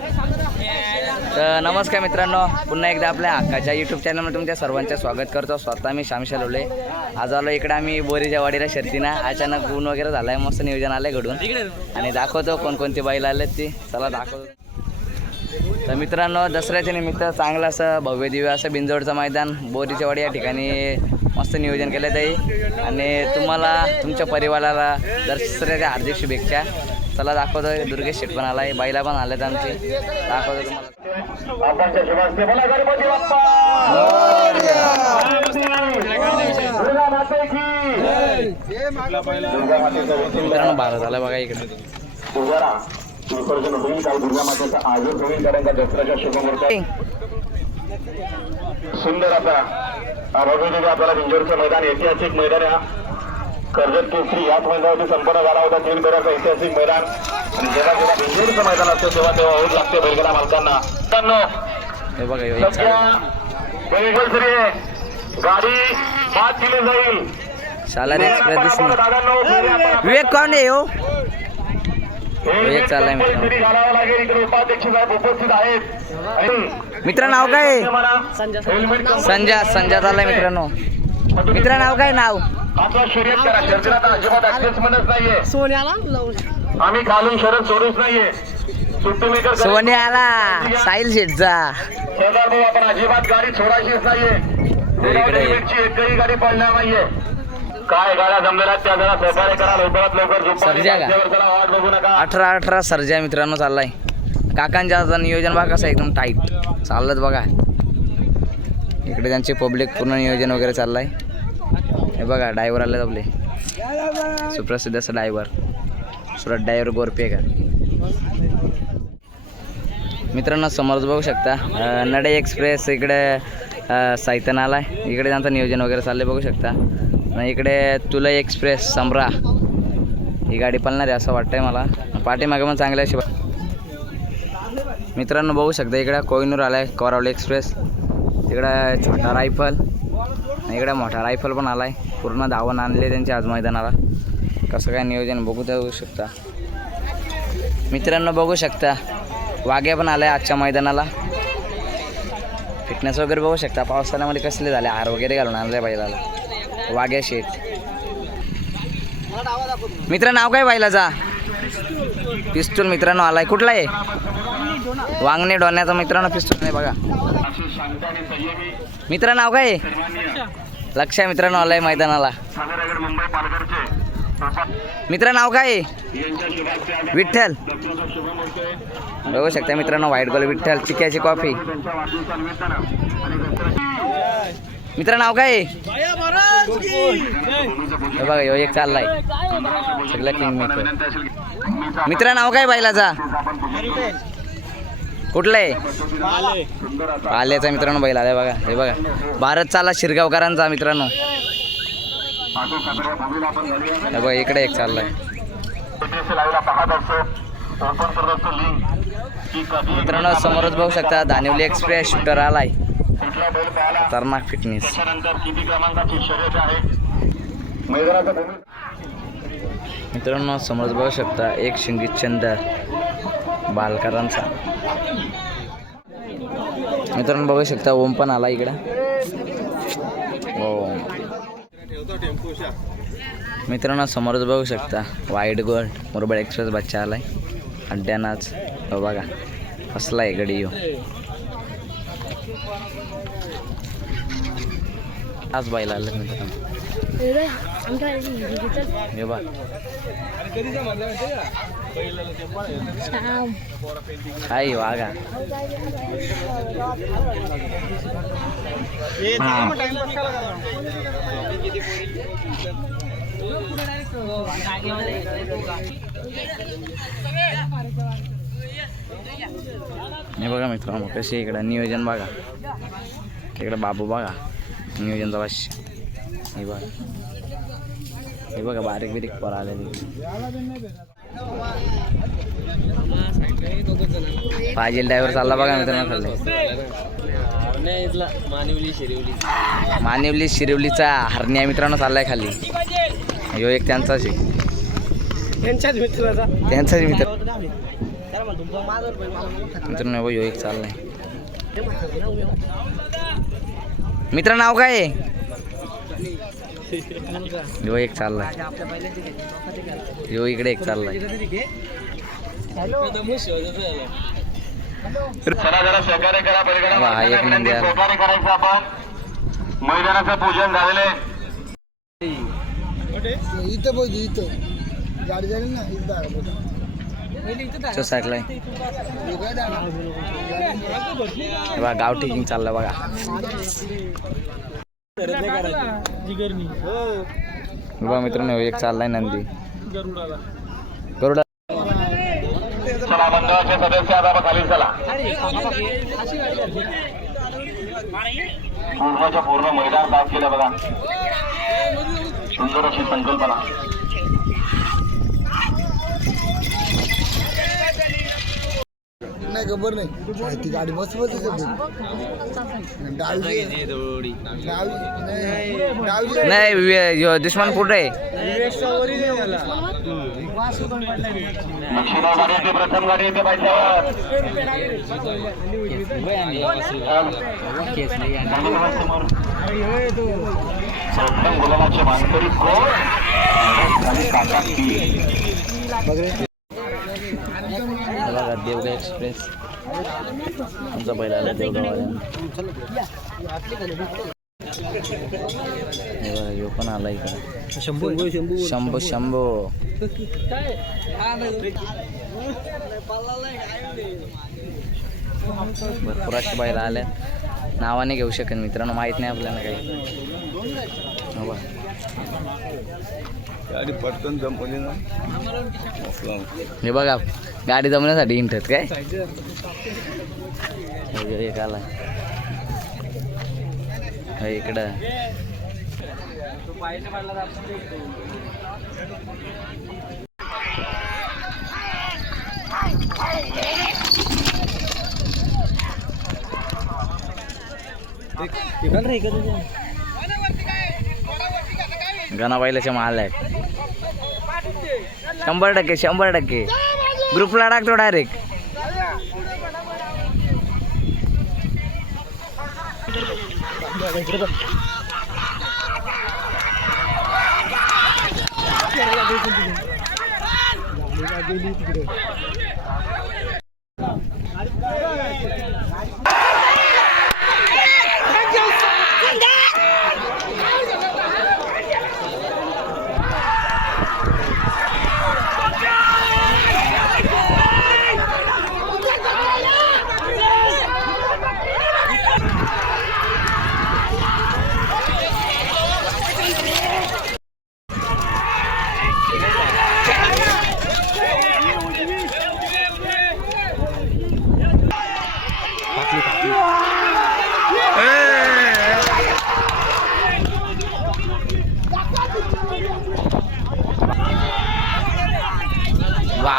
तर नमस्कार मित्रांनो पुन्हा एकदा आपल्या हक्काच्या यूट्यूब चॅनलमध्ये तुमच्या सर्वांचे स्वागत करतो. स्वतः मी श्याम लोले आज आलो इकडे आम्ही बोरीच्या वाडीला शर्तीना. अचानक ऊन वगैरे झालाय मस्त नियोजन आलंय घडून. आणि दाखवतो कोणकोणती बैल आलेत ती. चला दाखवतो. तर मित्रांनो दसऱ्याच्या निमित्त चांगलं असं भव्य दिव्य असं बिंजोडचं मैदान बोरीच्या वाडी या ठिकाणी मस्त नियोजन केलं आहे आणि तुम्हाला तुमच्या परिवाराला दसऱ्याच्या हार्दिक शुभेच्छा. चला दाखवतो दुर्गेश शेट पण आलाय बाईला पण आलेत आमची. दाखवतो तुम्हाला. मित्रांनो भारत आला बघा इकडे. विसर्जन होईल दुर्गा मातेचा आजच होईल कारण का दसऱ्याच्या शुभमुहूर्तात सुंदर असा भव्य आपल्याला बिंजोरचं मैदान ऐतिहासिक मैदान आहे. कर्जत केसरी याच मैदानावरती संपन्न झाला होता तीन फेऱ्याचं ऐतिहासिक मैदान. आणि जेव्हा जेव्हा बिंजोरचं मैदान असतं तेव्हा तेव्हा होत लागते बैलगाडा मालकांना. गाडी बाद दिली जाईल. एक्सप्रेस विवेक कोण आहे हो? एक चाललाय मित्रांनो. मित्र नाव काय आहे? हेल्मेट कंपल्सरी संजा संजा चाललाय मित्रांनो. मित्र नाव काय? नाव? सोन्याला लावून. आम्ही खालून शरद सोडूच नाहीये. सुट्टी मेकर सोने आला साहिल शेटचा सरदार भाऊ आपण अजिबात गाडी सोडायचीच नाहीये. इकडे. लिमिटची एकही गाडी पडणार नाहीये. काय गाड्या जमलेल्या त्या जरा सहकार्य करा. लवकरात लवकर झोपा सर्जा का? जरा वाट बघू नका. अठरा अठरा सर्जा मित्रांनो चाललाय. काकांच्या नियोजन बघा कसं एकदम टाईट. चाललंच बघा. इकडे त्यांचे पब्लिक पूर्ण नियोजन वगैरे चाललं आहे हे बघा ड्रायव्हर आले आपले. सुप्रसिद्ध असं ड्रायव्हर सुरत ड्रायव्हर गोरपेकर. मित्रांनो समोरच बघू शकता नडे एक्सप्रेस इकडे अं, साहित्यान आलाय. इकडे त्यांचं नियोजन वगैरे चाललंय बघू शकता. इकडे तुलई एक्सप्रेस समरा. ही गाडी पळणार आहे असं वाटतंय मला. पाठीमागे पण चांगल्या अशी मित्रांनो बघू शकता इकडं कोहिनूर आलाय कोरावली एक्सप्रेस तिकडं छोटा रायफल. आणि इकडं मोठा रायफल पण आला आहे पूर्ण धावून आणले त्यांच्या आज मैदानाला. कसं काय नियोजन बघू देऊ शकता. मित्रांनो बघू शकता. वाघ्या पण आल्या आजच्या मैदानाला. फिटनेस वगैरे बघू शकता. पावसाळ्यामध्ये कसले झाले? हार वगैरे घालून आणले बैलाला. वाघ्या शेट मित्र नाव काय बैलाचा? पिस्तूल मित्रांनो आलाय. कुठला आहे? वांगणे डोण्याचा मित्रांनो पिस्तूल नाही बघा. मित्र नाव काय? लक्ष आहे मित्रांनो आलाय मैदानाला. मित्र नाव काय? विठ्ठल. बघू शकता मित्रांनो व्हाईट गोल विठ्ठल चिक्याची कॉफी मित्र नाव काय? बघा ह्यो एक चाललाय. सगळं किंग मेकर मित्र नाव काय बैलाचा? कुठलं आहे आल्याचा मित्रांनो बैल आलाय बघा हे बघा. भारत चाला शिरगावकरांचा मित्रांनो. बघा इकडे एक चाललाय. मित्रांनो समोरच बघू शकता दानिवली एक्सप्रेस शूटर आलाय. खतरनाक फिटनेस मित्रांनो समोरच बघू शकता एक शिंगी चंद बालकरांचा. मित्रांनो बघू शकता ओम पण आला इकडं. ओम मित्रांनो समोरच बघू शकता व्हाईट गोल्ड मुरबड एक्सप्रेस बच्चा आलाय. अड्ड्यानाच. हो बघा कसला आहे गडी यो आज बाईला आलं मित्रांनो. हे बघ. हाय वागा हे बघा मित्रांनो कशी इकडं नियोजन बघा. इकडं बाबू बघा. नियोजन जवळ हे बघा. हे बघा बारीक बिरीक पोरं आलेली. पाजील ड्रायव्हर चालला बघा मित्रांनो खाल्ले मानिवली शिरवलीचा हरण्या मित्रांनो चाललाय खाली. ह्यो एक त्यांचाच आहे यांच्याच मित्राचा. त्यांचाच मित्र. मित्रांनो ह्यो एक चाललाय. मित्र नाव काय आहे? ह्यो एक चाललाय. ह्यो इकडे एक चाललाय. हा एक नंदी मैदानाचं पूजन झालेलं आहे. इथं बघ इथं. गाडी झाली ना इथं आलं बघ. तो सायकलाय काय झालं? बघा गाव टेकिंग चाललं बघा. हे. बघा मित्रांनो एक चाललाय नंदी. गरुडा चला मंडळाचे सदस्य आता खाली चला. पूर्णच्या पूर्ण मैदान साफ केलं बघा. सुंदर अशी संकल्पना. नाही खबर नाही? ती गाडी बस बस नाही दुश्मन येते प्रथम गुलाबाचे मानकरी कोण आणि काका की बघा देवगाव एक्सप्रेस. आमचा बैल आला देवगाव हे बघा ह्यो पण आला इकडे. शंभू शंभू शंभू. भरपूर अशी बैल आल्या नावाने घेऊ शकत मित्रांनो माहीत नाही आपल्याला काही. हो. गाडी पटकन जमवली ना. हे बघा गाडी जमण्यासाठी इंटत काय? हे एक आला. हे इकडं. गणाबाईलाचे माल आहे शंभर टक्के शंभर टक्के. ग्रुपला टाकतो डायरेक्ट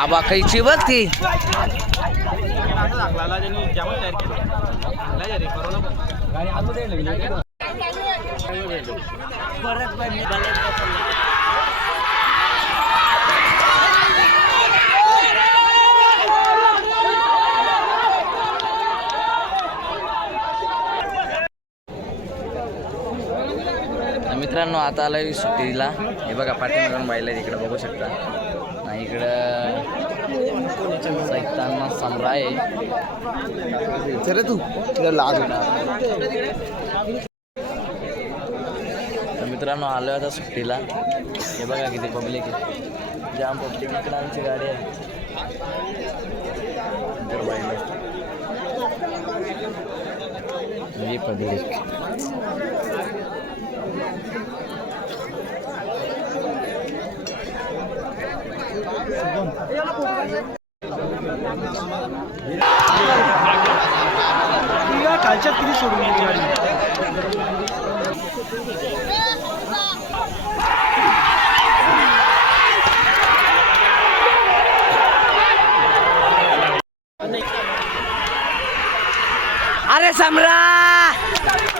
बाबा कैची बघ ती. मित्रांनो आता आलोय सुट्टीला. हे बघा पाठीमागून बाईला इकडे बघू शकता. आणि इकडं सैतान सम्रा आहे चल तू तुला लाज तर मित्रांनो आलोय आता सुट्टीला. हे बघा किती पब्लिक आहे. जाम पब्लिक इकडं आमची गाडी आहे. हे पब्लिक कालच्यात किती सोडून अरे सम्रा!